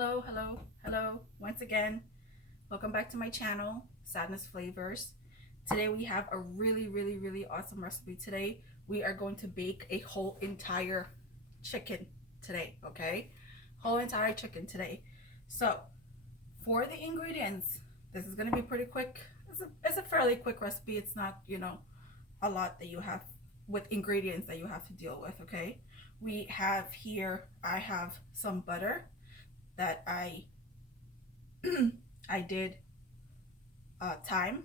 Hello once again. Welcome back to my channel, Sadness Flavors. Today we have a really awesome recipe. Today we are going to bake a whole entire chicken today, okay? Whole entire chicken today. So for the ingredients, this is going to be pretty quick. It's a fairly quick recipe. It's not, a lot that you have with ingredients that you have to deal with, okay? We have here, I have some butter that I did thyme,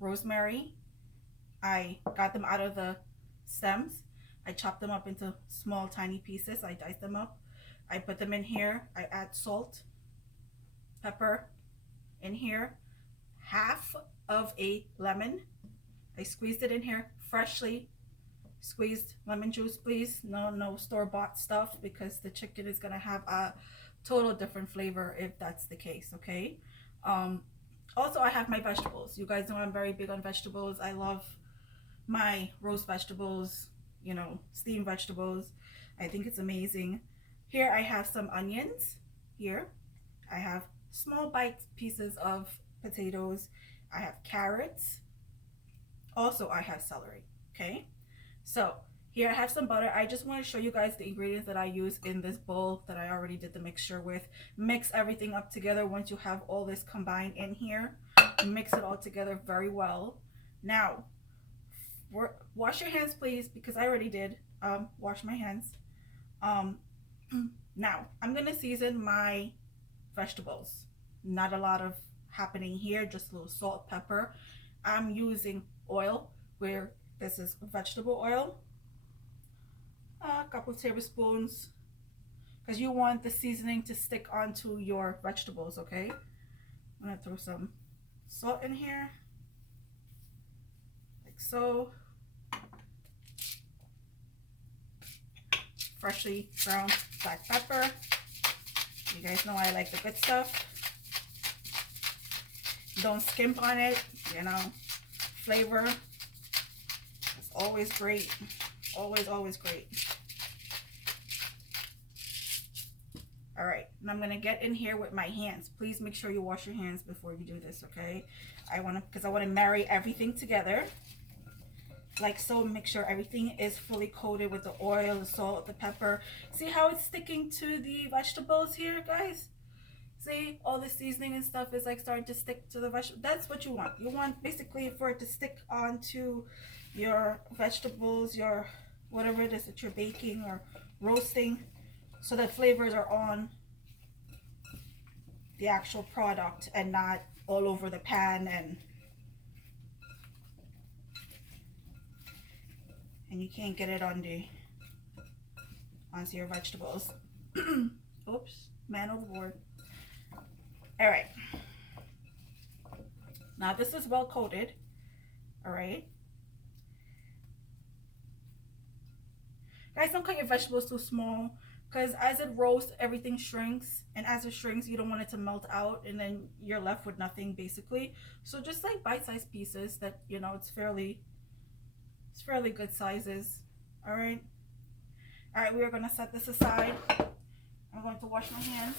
rosemary. I got them out of the stems. I chopped them up into small tiny pieces. I diced them up. I put them in here. I add salt, pepper in here, half of a lemon. I squeezed it in here, freshly squeezed lemon juice, please. No store-bought stuff, because the chicken is gonna have a total different flavor if that's the case, okay? Also, I have my vegetables. You guys know I'm very big on vegetables. I love my roast vegetables, steamed vegetables. I think it's amazing. Here I have some onions. Here I have small bite pieces of potatoes. I have carrots. Also, I have celery, okay? So here I have some butter. I just want to show you guys the ingredients that I use in this bowl that I already did the mixture with. Mix everything up together. Once you have all this combined in here, mix it all together very well. Now, wash your hands, please, because I already did wash my hands. Now, I'm going to season my vegetables. Not a lot of happening here, just a little salt, pepper. I'm using oil, where this is vegetable oil, a couple of tablespoons, because you want the seasoning to stick onto your vegetables, okay? I'm gonna throw some salt in here, like so. Freshly ground black pepper. You guys know I like the good stuff. Don't skimp on it, flavor is always great. Always great. All right, and I'm gonna get in here with my hands. Please make sure you wash your hands before you do this, okay? Because I want to marry everything together, like so. Make sure everything is fully coated with the oil, the salt, the pepper. See how it's sticking to the vegetables here, guys? See, all the seasoning and stuff is like starting to stick to the vegetable. That's what you want. You want basically for it to stick onto your vegetables, your whatever it is that you're baking or roasting, so that flavors are on the actual product and not all over the pan and you can't get it onto your vegetables. Oops, man overboard. All right, now this is well coated. All right, guys, don't cut your vegetables too small, because as it roasts, everything shrinks, and as it shrinks, you don't want it to melt out and then you're left with nothing, basically. So just like bite-sized pieces that it's fairly good sizes. All right, we are going to set this aside. I'm going to wash my hands.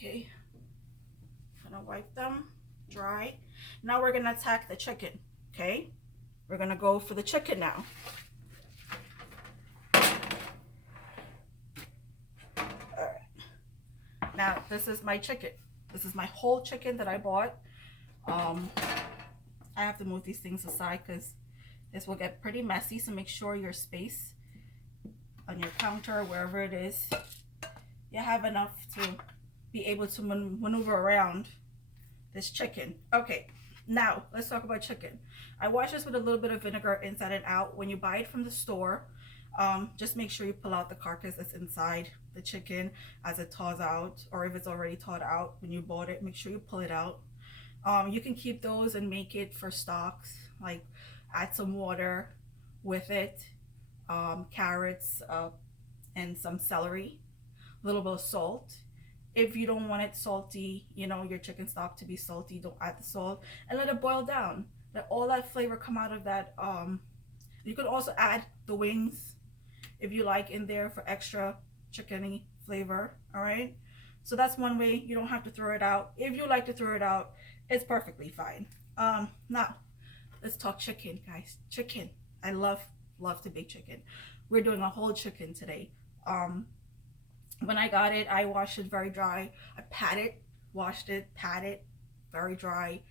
Okay, I'm gonna wipe them dry. Now we're gonna attack the chicken. Okay, we're gonna go for the chicken now. All right, now this is my chicken. This is my whole chicken that I bought. I have to move these things aside because this will get pretty messy, so make sure your space on your counter, wherever it is, you have enough to be able to maneuver around this chicken. Okay, now let's talk about chicken. I wash this with a little bit of vinegar inside and out. When you buy it from the store, just make sure you pull out the carcass that's inside the chicken as it thaws out, or if it's already thawed out when you bought it, make sure you pull it out. You can keep those and make it for stocks, like add some water with it, carrots, and some celery, a little bit of salt, If you don't want it salty, you know, your chicken stock to be salty, don't add the salt and let it boil down. Let all that flavor come out of that. You could also add the wings if you like in there for extra chickeny flavor. All right. So that's one way. You don't have to throw it out. If you like to throw it out, it's perfectly fine. Now let's talk chicken, guys. Chicken. I love to bake chicken. We're doing a whole chicken today. When I got it, I washed it very dry. I pat it, washed it, pat it, very dry.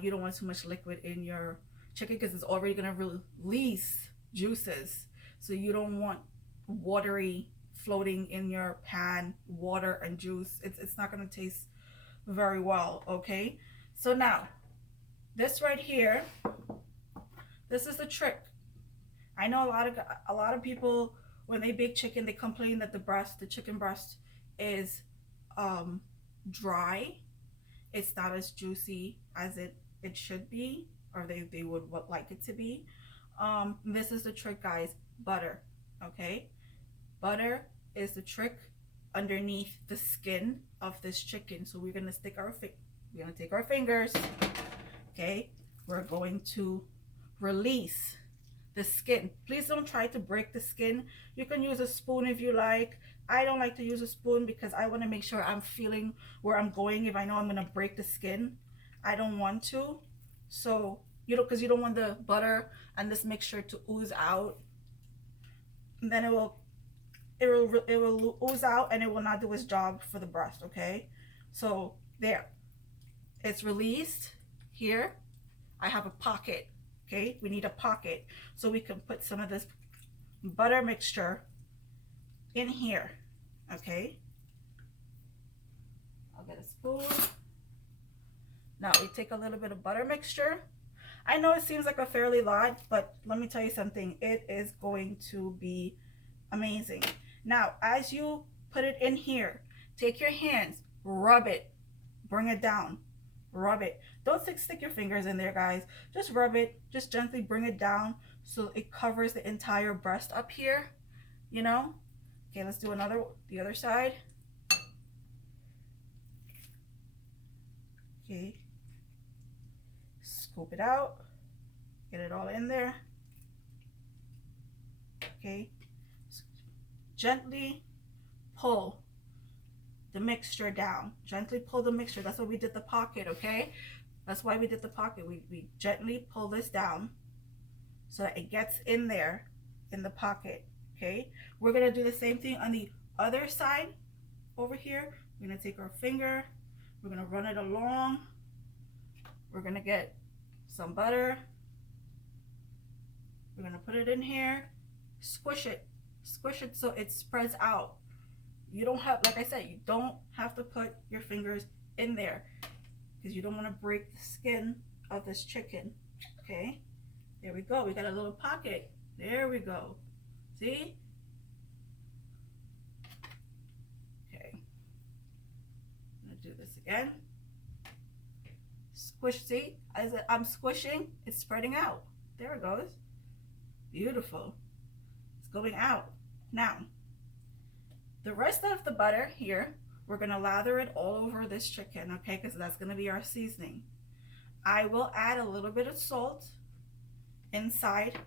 You don't want too much liquid in your chicken because it's already gonna release juices. So you don't want watery floating in your pan, water and juice. It's not gonna taste very well, okay? So now, this right here, this is the trick. I know a lot of people when they bake chicken, they complain that the chicken breast is dry. It's not as juicy as it should be, or they would like it to be. This is the trick, guys. Butter, okay? Butter is the trick underneath the skin of this chicken. So we're gonna take our fingers, okay? We're going to release the skin. Please don't try to break the skin. You can use a spoon if you like. I don't like to use a spoon because I want to make sure I'm feeling where I'm going. If I know I'm going to break the skin, I don't want to. So, you know, because you don't want the butter and this mixture to ooze out. And then it will ooze out and it will not do its job for the breast, okay? So, there. It's released. Here, I have a pocket. Okay, we need a pocket so we can put some of this butter mixture in here. Okay, I'll get a spoon. Now we take a little bit of butter mixture. I know it seems like a fairly lot, but let me tell you something. It is going to be amazing. Now, as you put it in here, take your hands, rub it, bring it down. Rub it. Don't stick your fingers in there, guys. Just rub it. Just gently bring it down so it covers the entire breast up here, you know? Okay, let's do the other side. Okay. Scoop it out. Get it all in there. Okay. Gently pull the mixture down. Gently pull the mixture. That's why we did the pocket, okay? That's why we did the pocket. We gently pull this down so that it gets in there in the pocket, okay? We're gonna do the same thing on the other side over here. We're gonna take our finger, we're gonna run it along. We're gonna get some butter. We're gonna put it in here, squish it so it spreads out. You don't have, like I said, you don't have to put your fingers in there because you don't want to break the skin of this chicken. Okay, there we go. We got a little pocket. There we go. See? Okay, I'm gonna do this again. Squish. See, as I'm squishing, it's spreading out. There it goes. Beautiful. It's going out. Now, the rest of the butter here, we're gonna lather it all over this chicken, okay? Because that's gonna be our seasoning. I will add a little bit of salt inside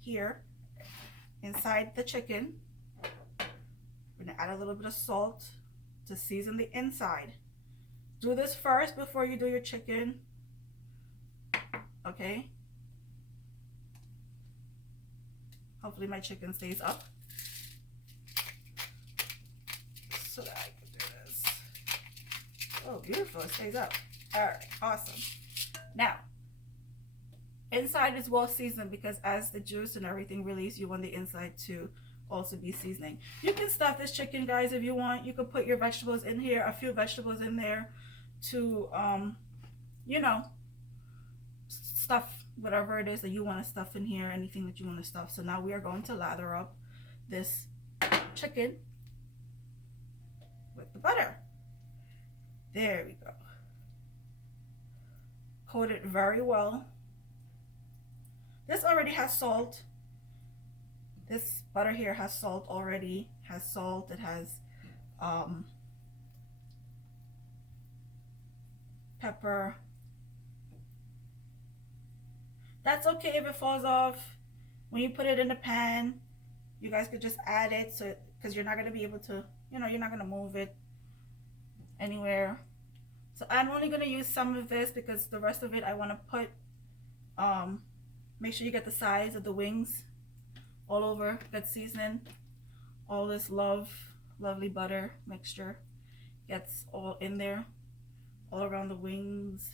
here, inside the chicken. We're gonna add a little bit of salt to season the inside. Do this first before you do your chicken, okay? Hopefully my chicken stays up so that I can do this. Oh, beautiful, it stays up. All right, awesome. Now, inside is well seasoned because as the juice and everything release, you want the inside to also be seasoning. You can stuff this chicken, guys, if you want. You could put your vegetables in here, a few vegetables in there to, you know, stuff whatever it is that you want to stuff in here, anything that you want to stuff. So now we are going to lather up this chicken with the butter. There we go. Coat it very well. This already has salt. This butter here has salt already. Has salt. It has pepper. That's okay if it falls off. When you put it in the pan, you guys could just add it, so because you're not going to be able to, you know, you're not going to move it anywhere. So I'm only going to use some of this because the rest of it I want to put, make sure you get the size of the wings all over, that seasoning. All this lovely butter mixture gets all in there, all around the wings,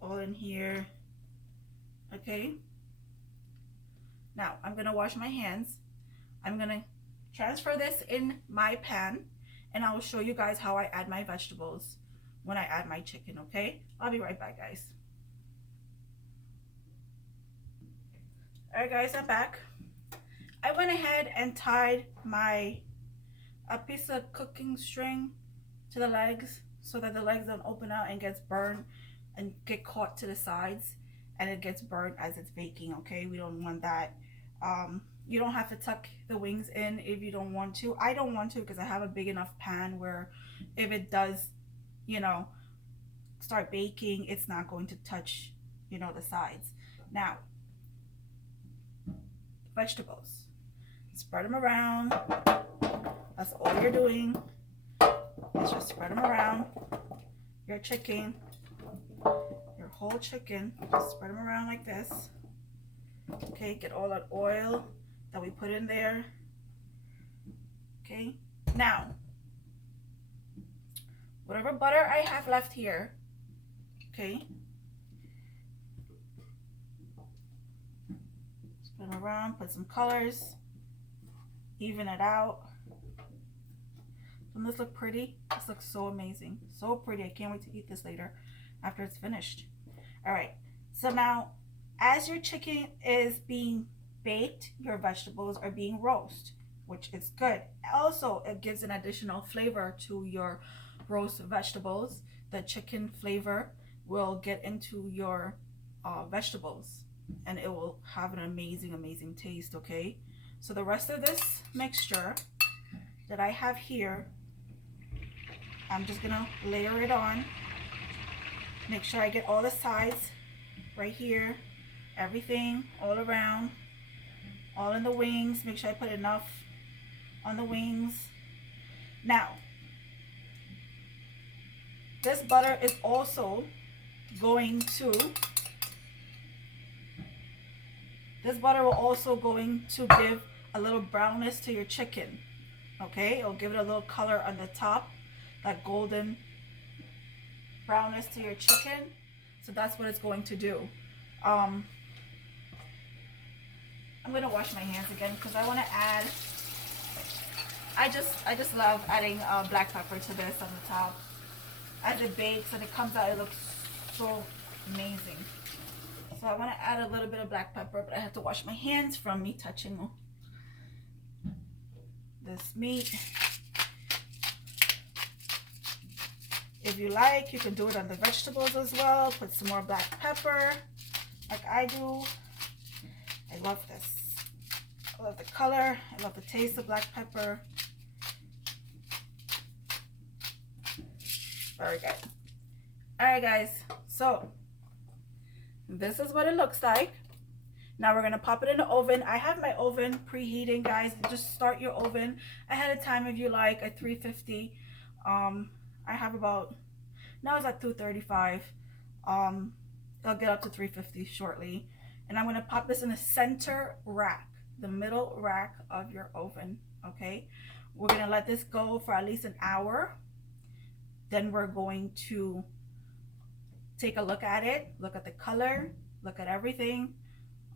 all in here. Okay, now I'm gonna wash my hands. I'm gonna transfer this in my pan, and I will show you guys how I add my vegetables when I add my chicken. Okay, I'll be right back, guys. All right, guys, I'm back. I went ahead and tied a piece of cooking string to the legs so that the legs don't open out and gets burned and get caught to the sides, and it gets burnt as it's baking. Okay, we don't want that. You don't have to tuck the wings in if you don't want to. I don't want to because I have a big enough pan where if it does, you know, start baking, it's not going to touch, you know, the sides. Now, vegetables, spread them around. That's all you're doing, is just spread them around. Your chicken, your whole chicken, just spread them around like this. Okay, get all that oil that we put in there. Okay, now whatever butter I have left here, okay, spread them around, put some colors, even it out. Doesn't this look pretty? This looks so amazing, so pretty. I can't wait to eat this later after it's finished. All right, so now as your chicken is being baked, your vegetables are being roasted, which is good. Also, it gives an additional flavor to your roast vegetables. The chicken flavor will get into your vegetables, and it will have an amazing taste. Okay, so the rest of this mixture that I have here, I'm just gonna layer it on. Make sure I get all the sides right here, everything all around, all in the wings. Make sure I put enough on the wings. Now, this butter is also going to, give a little brownness to your chicken. Okay, it'll give it a little color on the top, that golden brownness to your chicken. So that's what it's going to do. I'm gonna wash my hands again because I want to add, I just love adding black pepper to this on the top. As it bakes and it comes out, it looks so amazing. So I want to add a little bit of black pepper, but I have to wash my hands from me touching this meat. If you like, you can do it on the vegetables as well. Put some more black pepper like I do. I love this. I love the color. I love the taste of black pepper. Very good. All right, guys. So this is what it looks like. Now we're gonna pop it in the oven. I have my oven preheating, guys. Just start your oven ahead of time if you like, at 350. I have about, now it's at 235. I'll get up to 350 shortly. And I'm gonna pop this in the center rack, the middle rack of your oven. Okay, we're gonna let this go for at least an hour. Then we're going to take a look at it, look at the color, look at everything.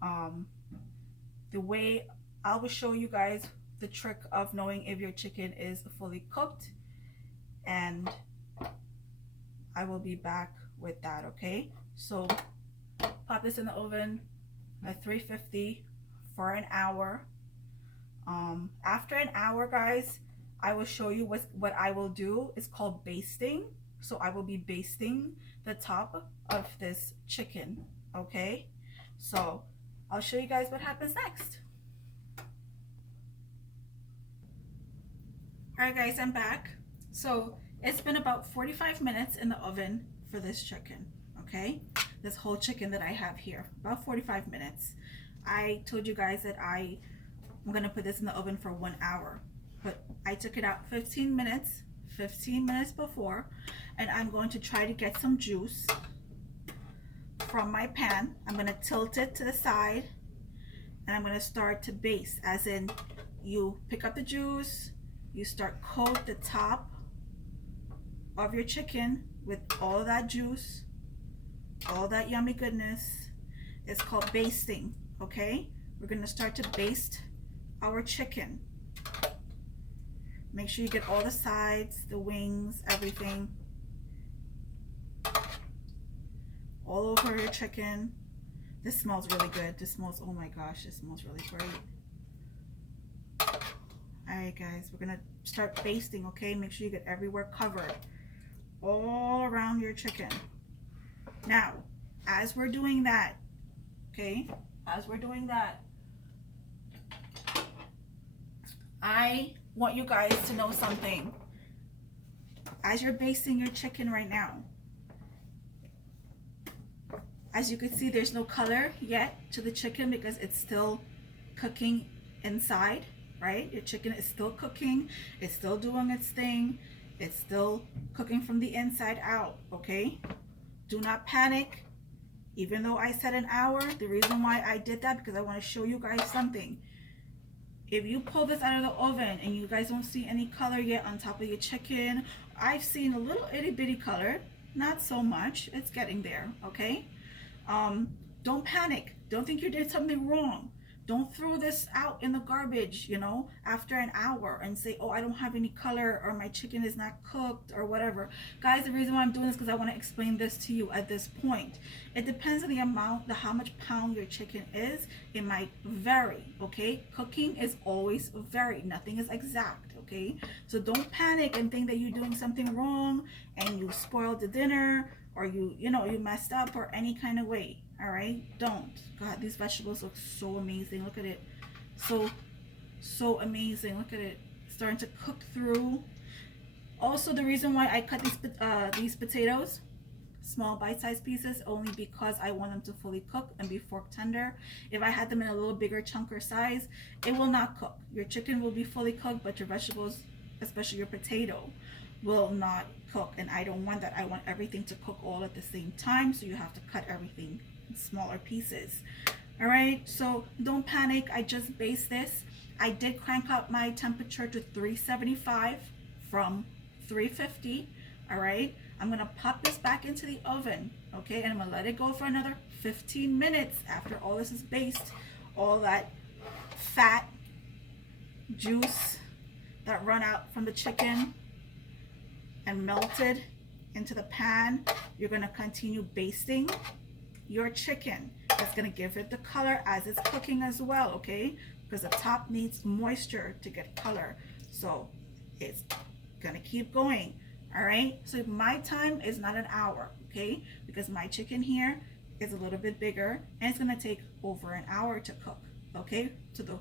The way I will show you guys the trick of knowing if your chicken is fully cooked, and I will be back with that. Okay, so pop this in the oven at 350 for an hour. After an hour, guys, I will show you what I will do. It's called basting. So I will be basting the top of this chicken. Okay, so I'll show you guys what happens next. All right, guys, I'm back. So It's been about 45 minutes in the oven for this chicken, okay? This whole chicken that I have here, about 45 minutes. I told you guys that I'm gonna put this in the oven for 1 hour, but I took it out 15 minutes before, and I'm going to try to get some juice from my pan. I'm gonna tilt it to the side, and I'm gonna start to baste, as in you pick up the juice, you start coat the top of your chicken with all that juice, all that yummy goodness. It's called basting, okay? We're gonna start to baste our chicken. Make sure you get all the sides, the wings, everything, all over your chicken. This smells really good. This smells, oh my gosh, this smells really great. All right, guys, we're gonna start basting, okay? Make sure you get everywhere covered, all around your chicken. Now, as we're doing that, okay, as we're doing that, I want you guys to know something. As you're basting your chicken right now, as you can see, there's no color yet to the chicken because it's still cooking inside, right? Your chicken is still cooking. It's still doing its thing. It's still cooking from the inside out, okay? Do not panic. Even though I said an hour, the reason why I did that, because I want to show you guys something. If you pull this out of the oven and you guys don't see any color yet on top of your chicken, I've seen a little itty bitty color, not so much. It's getting there, okay? Don't panic. Don't think you did something wrong. Don't throw this out in the garbage, you know, after an hour and say, oh, I don't have any color, or my chicken is not cooked, or whatever. Guys, the reason why I'm doing this is because I want to explain this to you at this point. It depends on the amount, how much pound your chicken is. It might vary, okay? Cooking is always vary. Nothing is exact, okay? So don't panic and think that you're doing something wrong and you spoiled the dinner, or you messed up, or any kind of way. All right, don't. God, these vegetables look so amazing. Look at it, so amazing. Look at it, starting to cook through. Also, the reason why I cut these potatoes small bite-sized pieces, only because I want them to fully cook and be fork tender. If I had them in a little bigger chunker size, it will not cook. Your chicken will be fully cooked, but your vegetables, especially your potato, will not cook, and I don't want that. I want everything to cook all at the same time, so you have to cut everything in smaller pieces. All right, so don't panic. I just based this. I did crank up my temperature to 375 from 350. All right, I'm gonna pop this back into the oven, okay, and I'm gonna let it go for another 15 minutes after all this is based. All that fat juice that run out from the chicken and melted into the pan, you're gonna continue basting your chicken. That's gonna give it the color as it's cooking as well, okay? Because the top needs moisture to get color. So it's gonna keep going, all right? So my time is not an hour, okay? Because my chicken here is a little bit bigger, and it's gonna take over an hour to cook, okay? To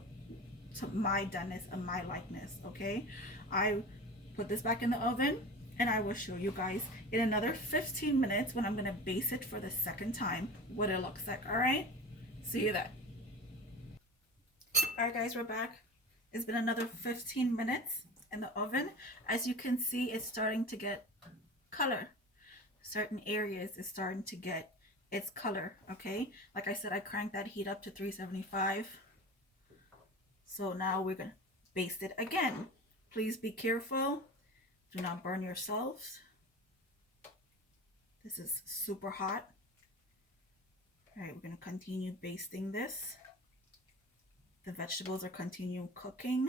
my doneness and my likeness, okay? I put this back in the oven, and I will show you guys in another 15 minutes when I'm gonna baste it for the second time what it looks like. All right, see you then. All right, guys, we're back. It's been another 15 minutes in the oven. As you can see, it's starting to get color. Certain areas is starting to get its color, okay? Like I said, I cranked that heat up to 375. So now we're gonna baste it again. Please be careful. Do not burn yourselves. This is super hot. All right, we're gonna continue basting this. The vegetables are continuing cooking.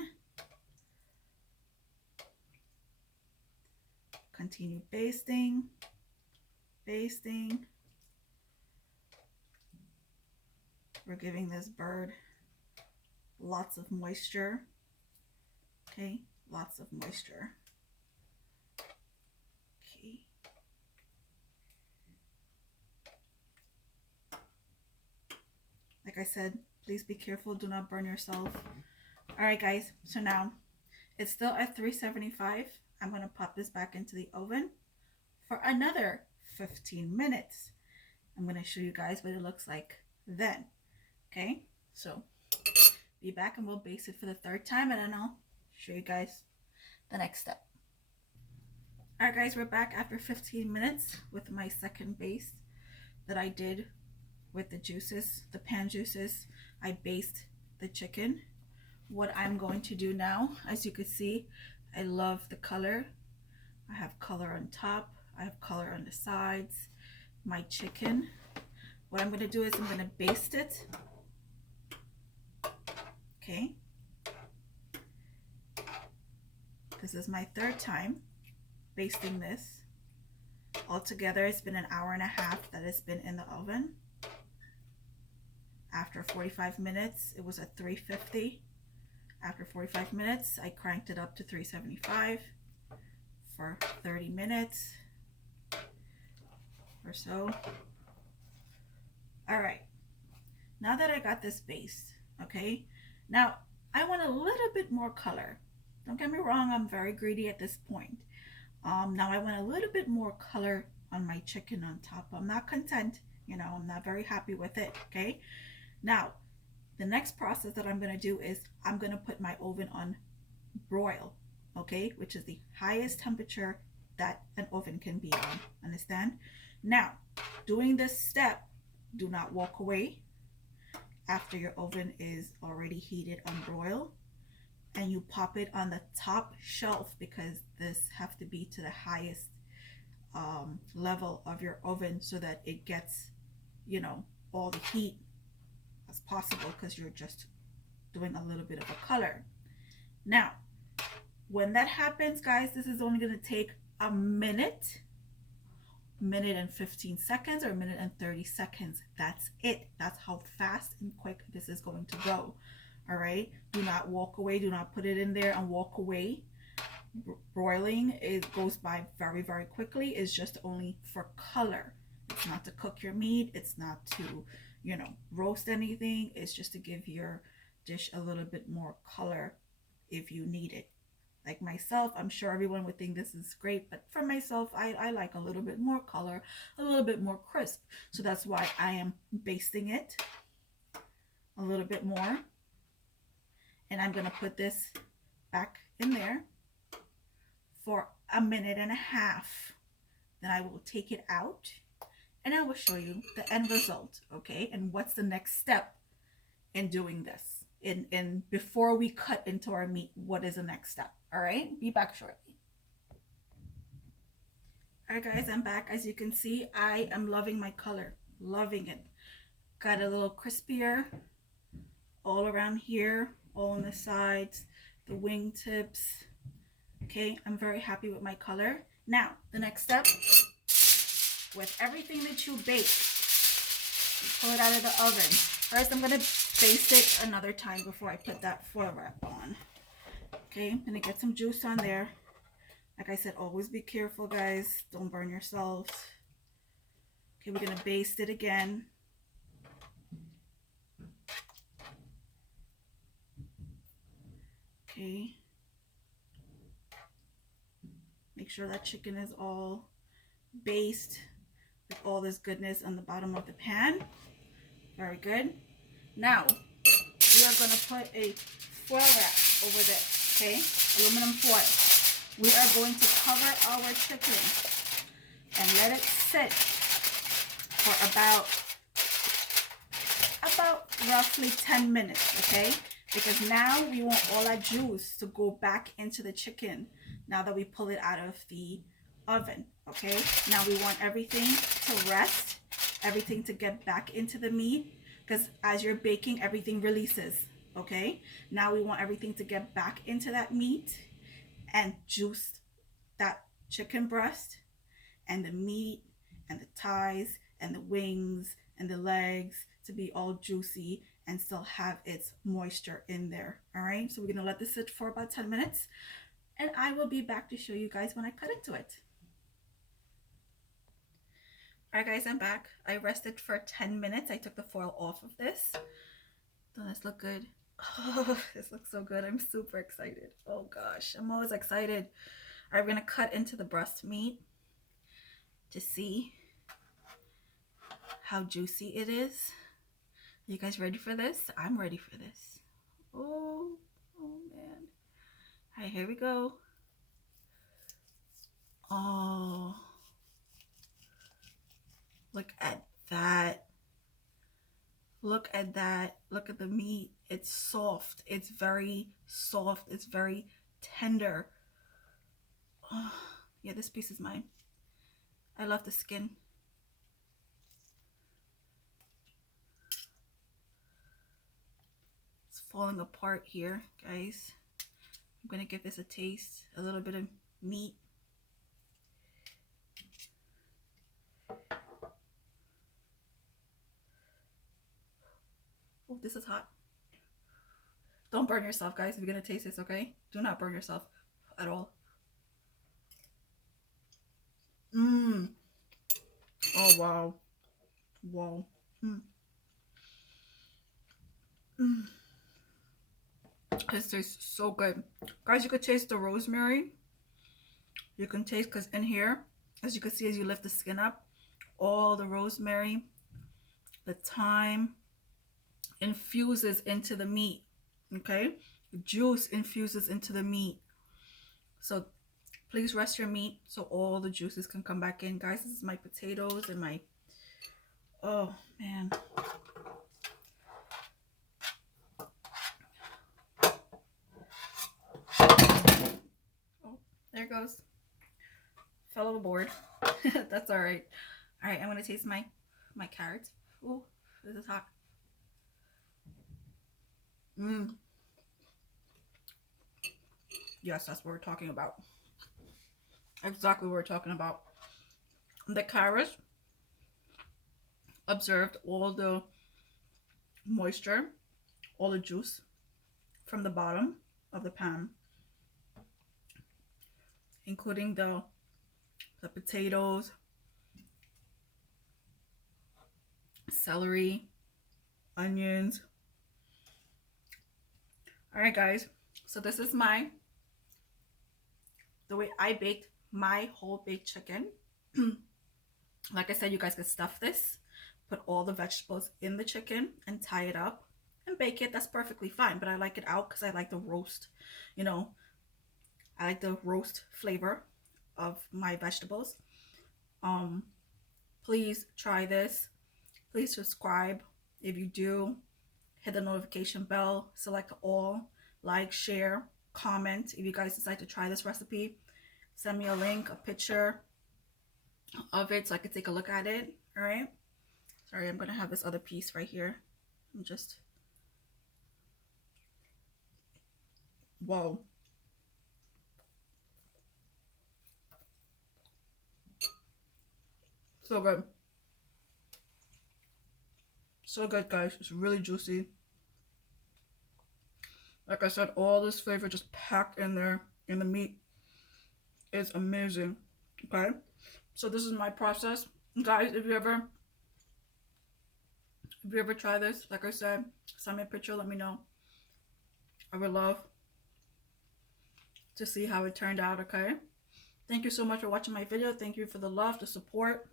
Continue basting, basting. We're giving this bird lots of moisture, okay? Lots of moisture. Like I said, please be careful. Do not burn yourself. All right, guys. So now it's still at 375. I'm going to pop this back into the oven for another 15 minutes. I'm going to show you guys what it looks like then. Okay, so be back and we'll baste it for the third time, and then I'll show you guys the next step. All right, guys, we're back after 15 minutes with my second baste that I did with the juices, the pan juices. I basted the chicken. What I'm going to do now, as you can see, I love the color. I have color on top, I have color on the sides. My chicken, what I'm going to do is I'm going to baste it. Okay, this is my third time basting this. Altogether, it's been an hour and a half that it's been in the oven. After 45 minutes, it was at 350. After 45 minutes, I cranked it up to 375 for 30 minutes or so. All right, now that I got this based, okay, now I want a little bit more color. Don't get me wrong, I'm very greedy at this point. Now I want a little bit more color on my chicken on top. I'm not content, you know, I'm not very happy with it, okay? Now, the next process that I'm going to do is I'm going to put my oven on broil, okay, which is the highest temperature that an oven can be on, understand? Now, doing this step, do not walk away after your oven is already heated on broil, and you pop it on the top shelf, because this have to be to the highest level of your oven so that it gets, you know, all the heat as possible, because you're just doing a little bit of a color. Now, when that happens, guys, this is only going to take a minute and 15 seconds, or a minute and 30 seconds. That's it. That's how fast and quick this is going to go. All right, do not walk away. Do not put it in there and walk away. Broiling, it goes by very, very quickly. It's just only for color. It's not to cook your meat. It's not to, you know, roast anything. It's just to give your dish a little bit more color if you need it. Like myself, I'm sure everyone would think this is great, but for myself, I like a little bit more color, a little bit more crisp. So that's why I am basting it a little bit more. And I'm going to put this back in there for a minute and a half. Then I will take it out and I will show you the end result, okay? And what's the next step in doing this? In before we cut into our meat, what is the next step? All right, be back shortly. All right, guys, I'm back. As you can see, I am loving my color, loving it. Got a little crispier all around here, all on the sides, the wing tips. Okay, I'm very happy with my color. Now, the next step, with everything that you bake, you pull it out of the oven. First, I'm going to baste it another time before I put that foil wrap on. Okay, I'm going to get some juice on there. Like I said, always be careful, guys. Don't burn yourselves. Okay, we're going to baste it again. Okay. Make sure that chicken is all basted with all this goodness on the bottom of the pan. Very good. Now, we are going to put a foil wrap over this, okay? Aluminum foil. We are going to cover our chicken and let it sit for about roughly 10 minutes, okay? Because now we want all that juice to go back into the chicken now that we pull it out of the oven, okay? Now we want everything to rest, everything to get back into the meat, because as you're baking, everything releases, okay? Now we want everything to get back into that meat and juice that chicken breast and the meat and the thighs and the wings and the legs to be all juicy and still have its moisture in there. All right, so we're gonna let this sit for about 10 minutes and I will be back to show you guys when I cut into it. All right, guys, I'm back. I rested for 10 minutes. I took the foil off of this. Doesn't this look good? Oh, this looks so good. I'm super excited. Oh gosh, I'm always excited. All right, we're gonna cut into the breast meat to see how juicy it is. Are you guys ready for this? I'm ready for this. Oh man. All right, here we go. Oh, look at that. Look at that. Look at the meat. It's soft. It's very soft. It's very tender. Oh, yeah, this piece is mine. I love the skin. It's falling apart here, guys. I'm gonna give this a taste. A little bit of meat. Oh, this is hot. Don't burn yourself, guys, if you're gonna taste this, okay? Do not burn yourself at all. Mmm. Oh, wow. Wow. Mmm. Mmm. This tastes so good. Guys, you could taste the rosemary. You can taste, because in here, as you can see, as you lift the skin up, all the rosemary, the thyme infuses into the meat. Okay? The juice infuses into the meat. So please rest your meat so all the juices can come back in. Guys, this is my potatoes and my, oh man. Oh, there it goes. Fell overboard. That's all right. All right, I'm gonna taste my carrots. Oh, this is hot. Mmm. Yes, that's what we're talking about. Exactly what we're talking about. The carrots absorbed all the moisture, all the juice from the bottom of the pan, including the potatoes, celery, onions. All right, guys. So this is the way I baked my whole baked chicken. Like I said, you guys could stuff this, put all the vegetables in the chicken and tie it up and bake it. That's perfectly fine, but I like it out because I like the roast, you know, I like the roast flavor of my vegetables. Please try this. Please subscribe. If you do, hit the notification bell, select all, like, share, comment. If you guys decide to try this recipe, send me a link, a picture of it so I can take a look at it. All right. Sorry, I'm gonna have this other piece right here. I'm just, whoa. So good. So good, guys. It's really juicy. Like I said, all this flavor just packed in there in the meat. It's amazing. Okay. So this is my process. Guys, if you ever try this, like I said, send me a picture, let me know. I would love to see how it turned out, okay? Thank you so much for watching my video. Thank you for the love, the support.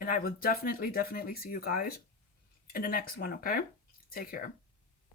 And I will definitely see you guys in the next one, okay? Take care.